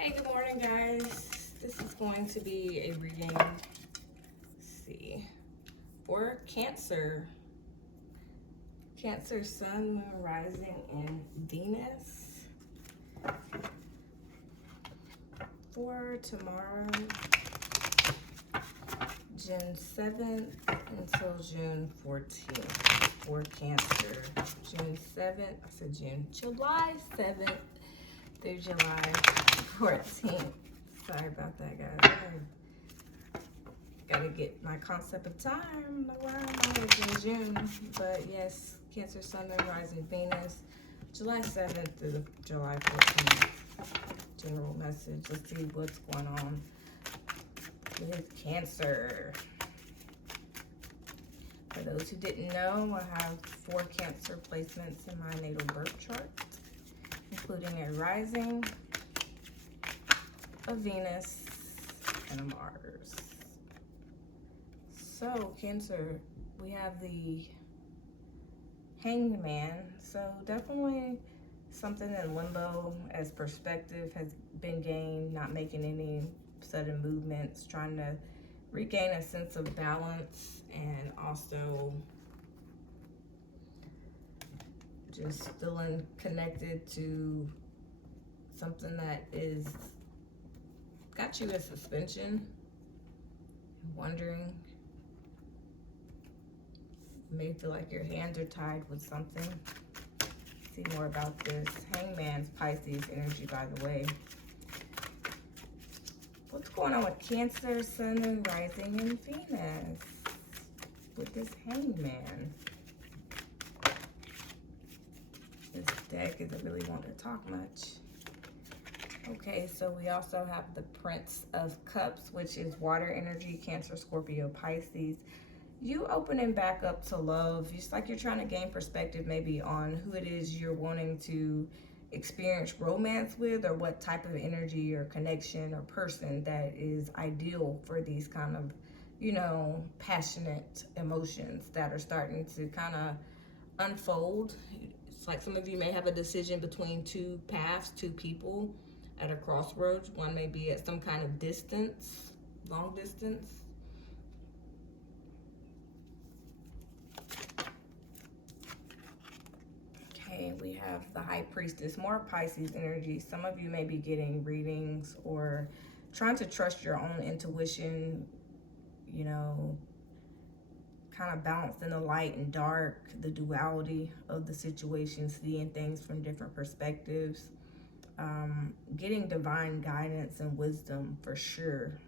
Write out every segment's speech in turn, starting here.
Hey, good morning, guys. This is going to be a reading, let's see, for Cancer. Cancer, Sun, Moon, Rising, and Venus. For tomorrow, June 7th until June 14th. For Cancer, June 7th, I said June, July 7th through July 14th. Sorry about that, guys. Gotta get my concept of time around in June. But yes, Cancer, Sun, Moon, Rising, Venus, July 7th through July 14th. General message. Let's see what's going on with Cancer. For those who didn't know, I have 4 Cancer placements in my natal birth chart, including a rising, a Venus, and a Mars. So, Cancer, we have the Hanged Man. So, definitely something in limbo as perspective has been gained, not making any sudden movements, trying to regain a sense of balance, and also just feeling connected to something that is got you in suspension, wondering, may feel like your hands are tied with something. See more about this. Hangman's Pisces energy, by the way. What's going on with Cancer, Sun, and Rising, and Venus with this Hangman? This deck isn't really wanting to talk much. Okay, so we also have the Prince of Cups, which is water energy, Cancer, Scorpio, Pisces. You opening back up to love, just like you're trying to gain perspective maybe on who it is you're wanting to experience romance with, or what type of energy or connection or person that is ideal for these kind of, you know, passionate emotions that are starting to kind of unfold. It's like some of you may have a decision between 2 paths, 2 people at a crossroads. One may be at some kind of distance, long distance. Okay, we have the High Priestess, more Pisces energy. Some of you may be getting readings or trying to trust your own intuition, you know, kind of balancing the light and dark, the duality of the situation, seeing things from different perspectives, getting divine guidance and wisdom for sure,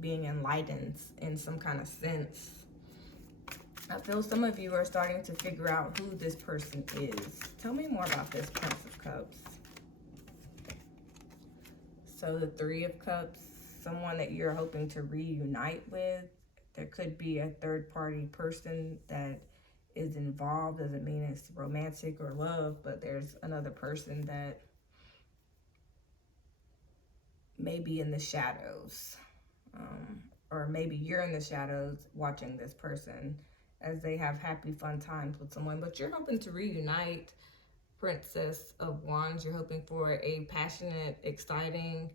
being enlightened in some kind of sense. I feel some of you are starting to figure out who this person is. Tell me more about this Prince of Cups. So the 3 of Cups, someone that you're hoping to reunite with. There could be a third-party person that is involved. Doesn't mean it's romantic or love, but there's another person that may be in the shadows. Or maybe you're in the shadows watching this person as they have happy, fun times with someone. But you're hoping to reunite. Princess of Wands, you're hoping for a passionate, exciting,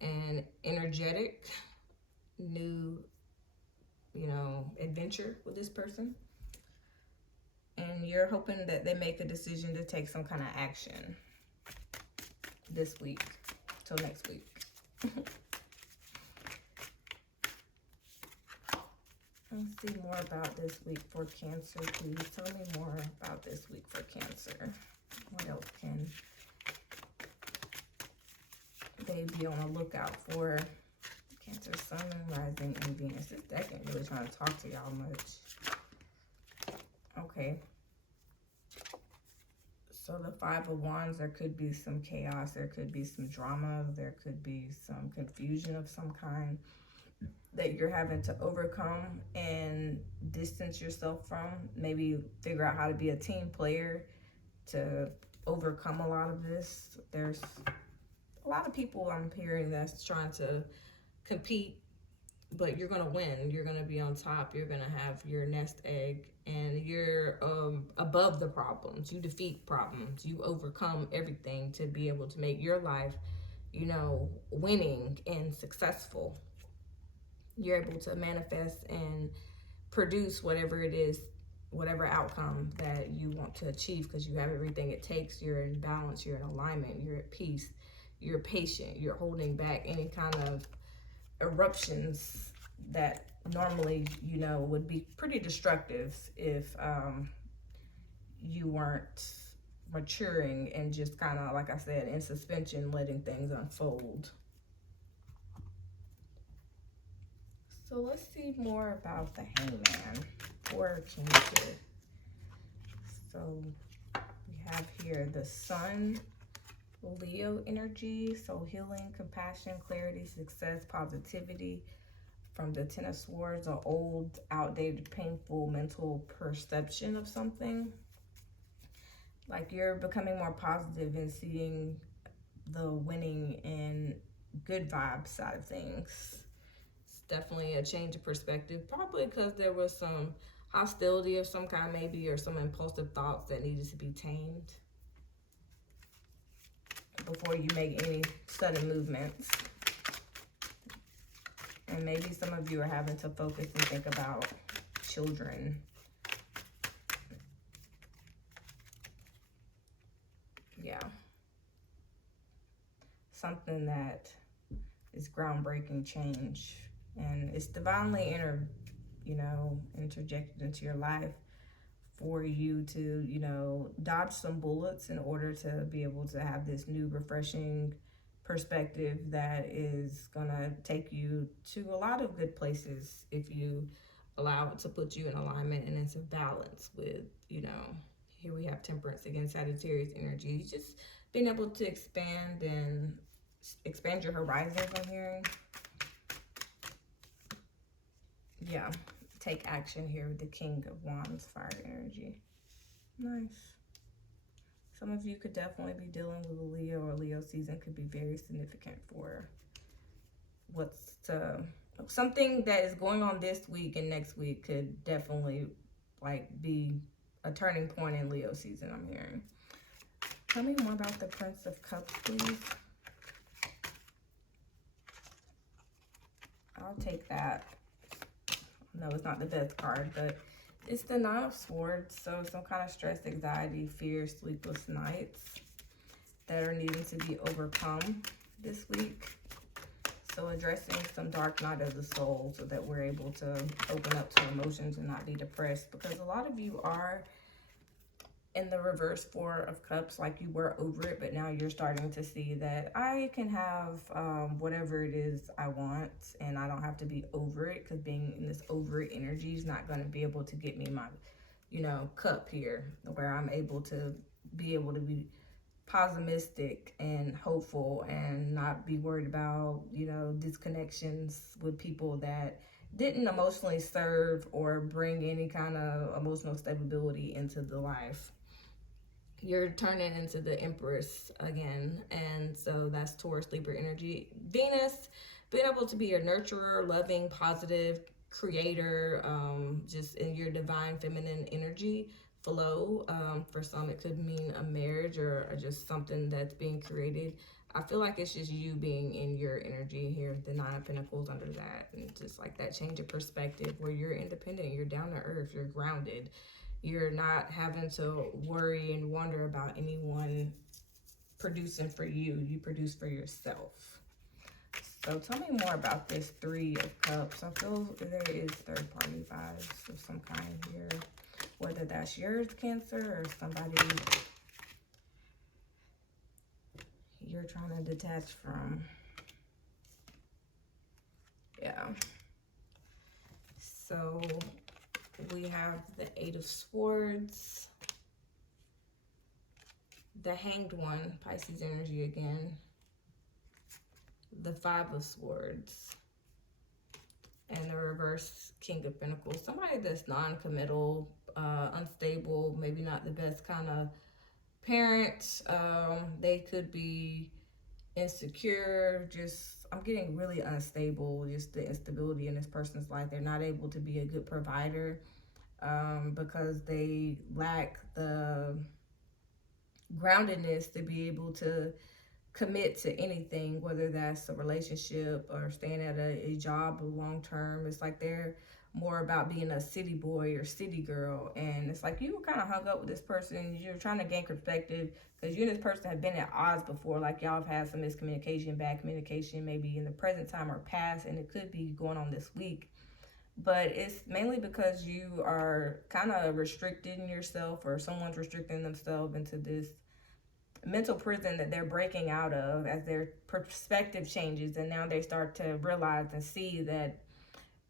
and energetic new, you know, adventure with this person. And you're hoping that they make a decision to take some kind of action this week till next week. Let's see more about this week for Cancer, please. Tell me more about this week for Cancer. What else can they be on the lookout for? Cancer, Sun, Moon, Rising, and Venus. This deck ain't really trying to talk to y'all much. Okay. So the 5 of Wands, there could be some chaos. There could be some drama. There could be some confusion of some kind that you're having to overcome and distance yourself from. Maybe figure out how to be a team player to overcome a lot of this. There's a lot of people I'm hearing that's trying to compete, but you're going to win. You're going to be on top. You're going to have your nest egg, and you're above the problems. You defeat problems. You overcome everything to be able to make your life, you know, winning and successful. You're able to manifest and produce whatever it is, whatever outcome that you want to achieve, because you have everything it takes. You're in balance, you're in alignment, you're at peace, you're patient, you're holding back any kind of eruptions that normally, you know, would be pretty destructive if you weren't maturing and just kind of, like I said, in suspension, letting things unfold. So let's see more about the Hangman for Cancer. So we have here the Sun, Leo energy. So healing, compassion, clarity, success, positivity. From the Ten of Swords, an old, outdated, painful mental perception of something. Like you're becoming more positive and seeing the winning and good vibe side of things. It's definitely a change of perspective, probably because there was some hostility of some kind maybe, or some impulsive thoughts that needed to be tamed before you make any sudden movements. And maybe some of you are having to focus and think about children. Yeah. Something that is groundbreaking change. And it's divinely interjected into your life for you to, you know, dodge some bullets in order to be able to have this new refreshing perspective that is gonna take you to a lot of good places if you allow it to put you in alignment and into balance with, you know, here we have Temperance against Sagittarius energy. Just being able to expand your horizons, I'm hearing. Yeah, take action here with the King of Wands, fire energy. Nice. Some of you could definitely be dealing with a Leo, or Leo season could be very significant for something that is going on this week and next week could definitely like be a turning point in Leo season, I'm hearing. Tell me more about the Prince of Cups, please. I'll take that. No, it's not the best card, but it's the Nine of Swords. So some kind of stress, anxiety, fear, sleepless nights that are needing to be overcome this week. So addressing some dark night of the soul so that we're able to open up to emotions and not be depressed. Because a lot of you are in the reverse Four of Cups, like you were over it, but now you're starting to see that I can have whatever it is I want, and I don't have to be over it, because being in this over it energy is not going to be able to get me my, you know, cup here, where I'm able to be pessimistic and hopeful and not be worried about, you know, disconnections with people that didn't emotionally serve or bring any kind of emotional stability into the life. You're turning into the Empress again, and so that's Taurus, Libra energy. Venus, being able to be a nurturer, loving, positive, creator, just in your divine feminine energy flow. For some, it could mean a marriage or just something that's being created. I feel like it's just you being in your energy here, the Nine of Pentacles under that, and just like that change of perspective where you're independent, you're down to earth, you're grounded. You're not having to worry and wonder about anyone producing for you. You produce for yourself. So tell me more about this Three of Cups. I feel there is third-party vibes of some kind here. Whether that's yours, Cancer, or somebody you're trying to detach from. Yeah. So we have the Eight of Swords, the Hanged One, Pisces energy again, the Five of Swords, and the reverse King of Pentacles. Somebody that's non-committal, unstable, maybe not the best kind of parent. They could be insecure, I'm getting really unstable, just the instability in this person's life. They're not able to be a good provider because they lack the groundedness to be able to commit to anything, whether that's a relationship or staying at a job long term. It's like they're more about being a city boy or city girl, and it's like you kind of hung up with this person, you're trying to gain perspective because you and this person have been at odds before, like y'all have had some miscommunication, bad communication, maybe in the present time or past, and it could be going on this week. But it's mainly because you are kind of restricting yourself, or someone's restricting themselves into this mental prison that they're breaking out of as their perspective changes, and now they start to realize and see that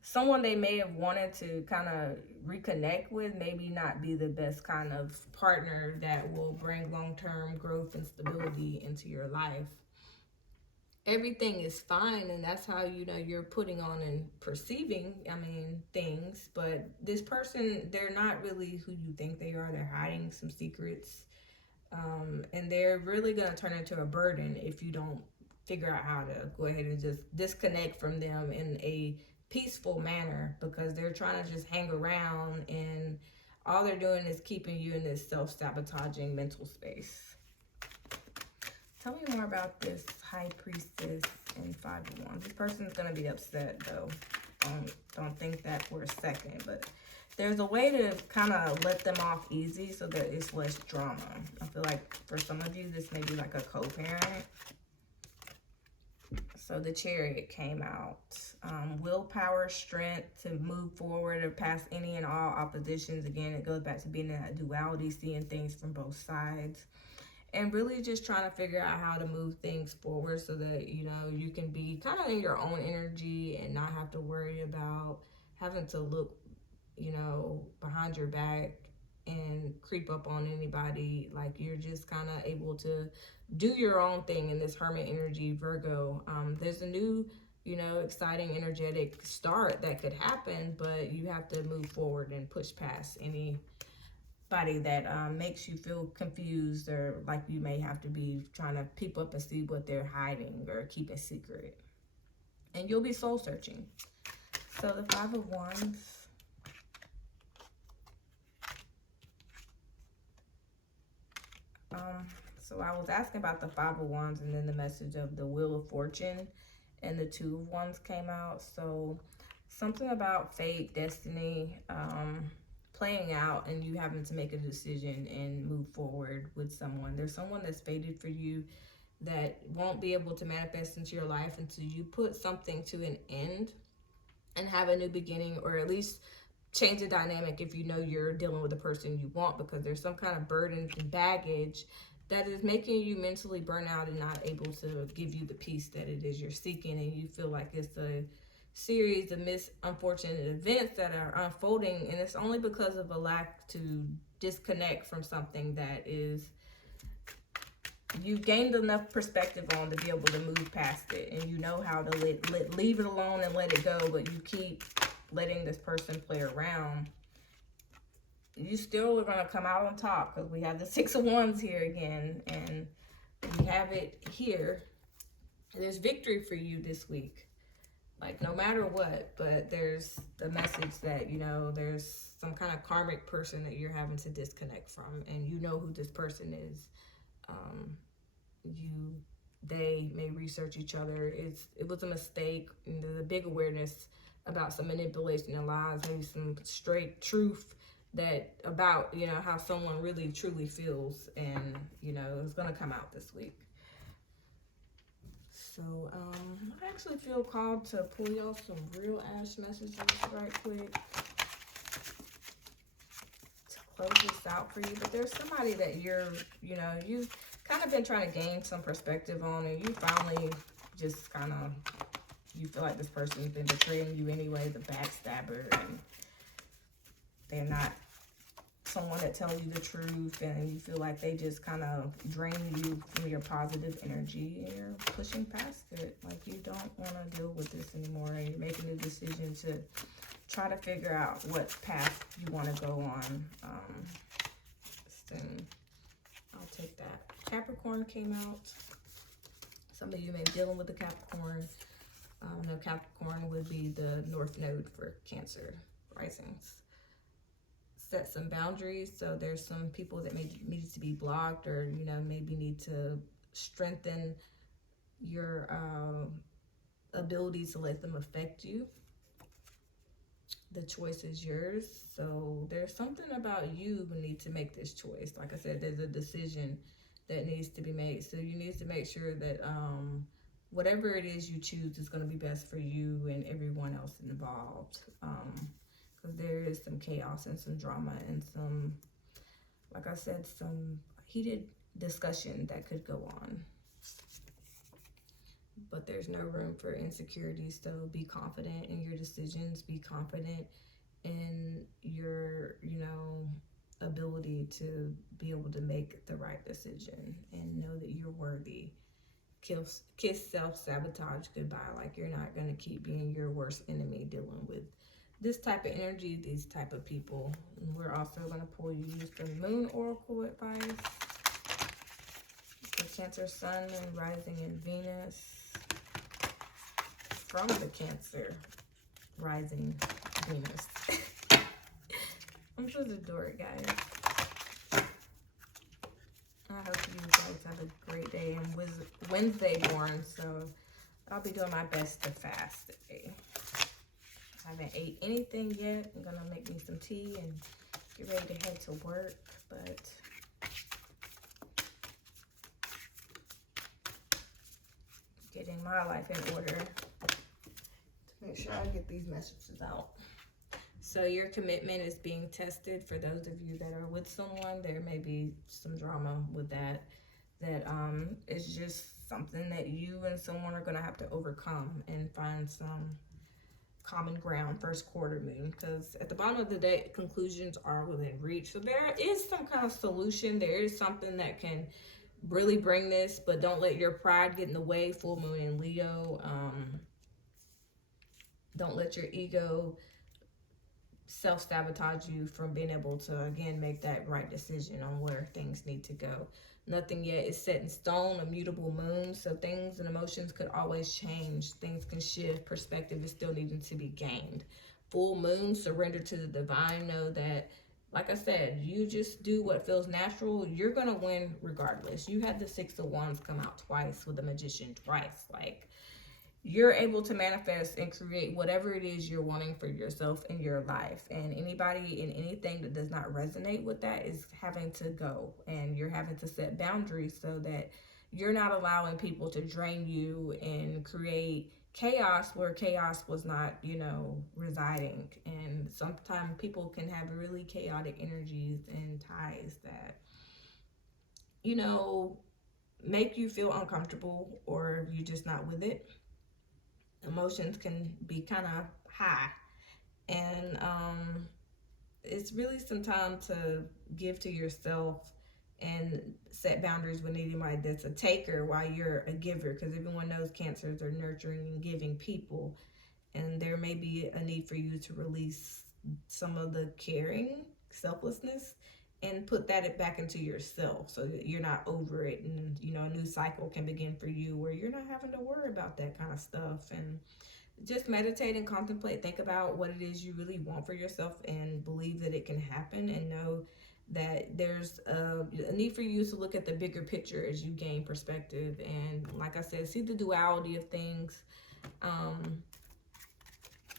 someone they may have wanted to kind of reconnect with maybe not be the best kind of partner that will bring long-term growth and stability into your life. Everything is fine, and that's how, you know, you're putting on and perceiving, things. But this person, they're not really who you think they are. They're hiding some secrets, and they're really going to turn into a burden if you don't figure out how to go ahead and just disconnect from them in a peaceful manner, because they're trying to just hang around, and all they're doing is keeping you in this self-sabotaging mental space. Tell me more about this High Priestess and 5 of Wands. This person's going to be upset, though. Don't think that for a second, but there's a way to kind of let them off easy so that it's less drama. I feel like for some of you, this may be like a co-parent. So the Chariot came out. Willpower, strength to move forward or past any and all oppositions. Again, it goes back to being in that duality, seeing things from both sides. And really just trying to figure out how to move things forward so that, you know, you can be kind of in your own energy and not have to worry about having to look, you know, behind your back and creep up on anybody. Like, you're just kind of able to do your own thing in this Hermit energy, Virgo. There's a new, you know, exciting, energetic start that could happen, but you have to move forward and push past anybody that makes you feel confused, or like you may have to be trying to peep up and see what they're hiding or keep a secret. And you'll be soul searching. So the 5 of Wands. So I was asking about the 5 of Wands, and then the message of the Wheel of Fortune and the 2 of Wands came out. So something about fate, destiny, playing out, and you having to make a decision and move forward with someone. There's someone that's fated for you that won't be able to manifest into your life until you put something to an end and have a new beginning, or at least change the dynamic if you know you're dealing with the person you want, because there's some kind of burden and baggage that is making you mentally burn out and not able to give you the peace that it is you're seeking, and you feel like it's a series of unfortunate events that are unfolding, and it's only because of a lack to disconnect from something that is you've gained enough perspective on to be able to move past it, and you know how to leave it alone and let it go, but you keep letting this person play around. You still are going to come out on top, because we have the 6 of Wands here again, and we have it here. There's victory for you this week, like no matter what. But there's the message that, you know, there's some kind of karmic person that you're having to disconnect from, and you know who this person is. They may research each other. It was a mistake, and there's a big awareness about some manipulation and lies, maybe some straight truth that about, you know, how someone really truly feels, and, you know, it's gonna come out this week. So I actually feel called to pull y'all some real Ash messages right quick to close this out for you. But there's somebody that you've kind of been trying to gain some perspective on, and you finally just kind of, you feel like this person's been betraying you anyway, the backstabber, and they're not someone that tells you the truth, and you feel like they just kind of drain you from your positive energy, and you're pushing past it. Like, you don't want to deal with this anymore, and you're making a decision to try to figure out what path you want to go on. Then I'll take that. Capricorn came out. Some of you may be dealing with the Capricorn. No, Capricorn would be the North Node for Cancer risings. Set some boundaries. So there's some people that may need to be blocked, or, you know, maybe need to strengthen your ability to let them affect you. The choice is yours. So there's something about you who need to make this choice. Like I said, there's a decision that needs to be made. So you need to make sure that whatever it is you choose is going to be best for you and everyone else involved. Because there is some chaos and some drama and some, like I said, some heated discussion that could go on. But there's no room for insecurity. So be confident in your decisions. Be confident in your, ability to be able to make the right decision and know that you're worthy. Kiss self-sabotage goodbye. Like, you're not going to keep being your worst enemy dealing with this type of energy, these type of people. And we're also going to pull you some moon oracle advice for Cancer, Sun, and Rising in Venus. From the Cancer, Rising Venus. I'm supposed to adore it, guys. I hope you guys have a great day. I'm Wednesday born, so I'll be doing my best to fast today. I haven't ate anything yet. I'm gonna make me some tea and get ready to head to work, but getting my life in order to make sure I get these messages out. So your commitment is being tested. For those of you that are with someone, there may be some drama with that. It's just something that you and someone are going to have to overcome and find some common ground. First quarter moon, because at the bottom of the day, conclusions are within reach. So there is some kind of solution. There is something that can really bring this, but don't let your pride get in the way. Full moon in Leo. Don't let your ego self-sabotage you from being able to, again, make that right decision on where things need to go. Nothing yet is set in stone. A mutable moon, so things and emotions could always change. Things can shift. Perspective is still needing to be gained. Full moon, surrender to the divine. Know that, like I said, you just do what feels natural. You're gonna win regardless. You had the Six of Wands come out twice with the Magician twice. Like, you're able to manifest and create whatever it is you're wanting for yourself in your life. And anybody and anything that does not resonate with that is having to go. And you're having to set boundaries so that you're not allowing people to drain you and create chaos where chaos was not, residing. And sometimes people can have really chaotic energies and ties that, make you feel uncomfortable, or you're just not with it. Emotions can be kind of high, and it's really some time to give to yourself and set boundaries with anybody that's a taker while you're a giver, because everyone knows Cancers are nurturing and giving people, and there may be a need for you to release some of the caring, selflessness, and put that back into yourself so that you're not over it, and a new cycle can begin for you where you're not having to worry about that kind of stuff. And just meditate and contemplate, think about what it is you really want for yourself and believe that it can happen, and know that there's a need for you to look at the bigger picture as you gain perspective. And like I said, see the duality of things.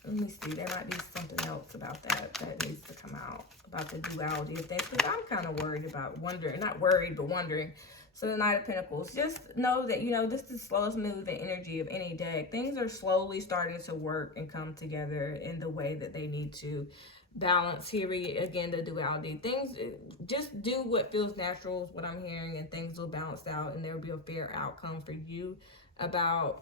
Let me see, there might be something else about that needs to come out, about the duality of things, because I'm kind of wondering. So the Knight of Pentacles, just know that, this is the slowest moving energy of any deck. Things are slowly starting to work and come together in the way that they need to. Balance here, again, the duality. Things, just do what feels natural is what I'm hearing, and things will balance out, and there will be a fair outcome for you about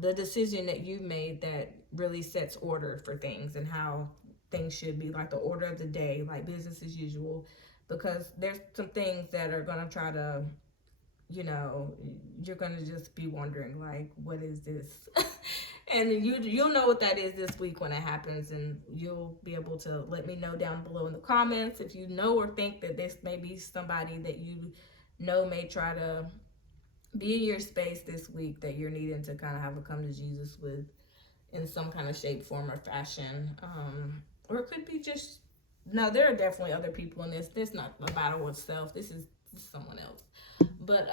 the decision that you made that really sets order for things and how things should be, like the order of the day, like business as usual. Because there's some things that are going to try to, you're going to just be wondering, like, what is this? And you'll know what that is this week when it happens, and you'll be able to let me know down below in the comments if you know or think that this may be somebody that may try to be in your space this week, that you're needing to kind of have a come to Jesus with in some kind of shape, form, or fashion. Or it could be just, no, there are definitely other people in this. This is not a battle with self. This is someone else. But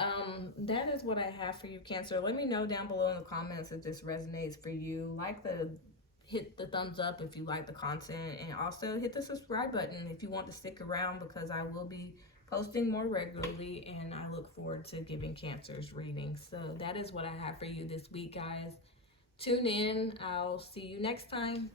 that is what I have for you, Cancer. Let me know down below in the comments if this resonates for you. Hit the thumbs up if you like the content, and also hit the subscribe button if you want to stick around, because I will be posting more regularly, and I look forward to giving Cancer's readings. So that is what I have for you this week, guys. Tune in. I'll see you next time.